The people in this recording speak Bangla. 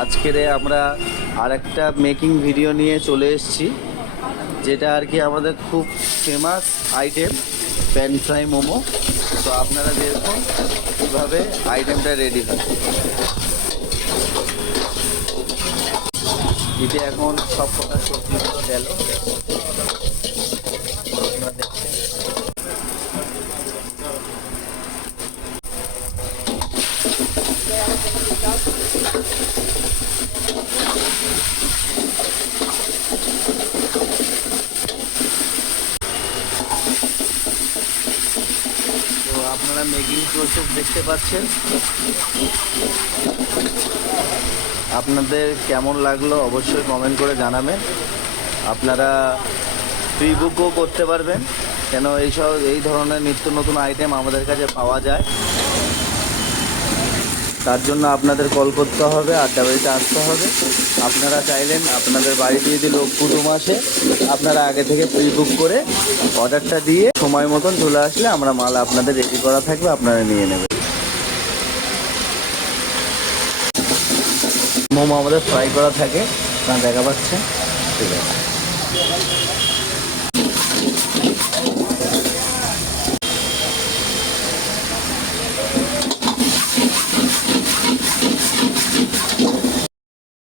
আজকের আমরা আরেকটা মেকিং ভিডিও নিয়ে চলে এসেছি, যেটা আর কি আমাদের খুব famous item pan fry momo. তো আপনারা দেখুন কীভাবে আইটেমটা রেডি হয়। এতে এখন সব কটা সবজিগুলো গেল, আপনারা দেখছেন। তো আপনারা মেকিং প্রসেস দেখতে পাচ্ছেন। আপনাদের কেমন লাগলো অবশ্যই কমেন্ট করে জানাবেন। আপনারা প্রি বুকও করতে পারবেন, কেন এই ধরনের নিত্য নতুন আইটেম আমাদের কাছে পাওয়া যায়। তার জন্য আপনাদের কল করতে হবে, আড্ডাবাড়িতে আসতে হবে। আপনারা চাইলেন আপনাদের বাড়িতে যদি লোক কুটুম আসে, আপনারা আগে থেকে প্রি বুক করে অর্ডারটা দিয়ে সময় মতন চলে আসলে আমরা মাল আপনাদের রেডি করা থাকবে, আপনারা নিয়ে নেবেন। মোমো আমাদের ফ্রাই করা থাকে, আপনারা দেখা পাচ্ছেন। ঠিক আছে।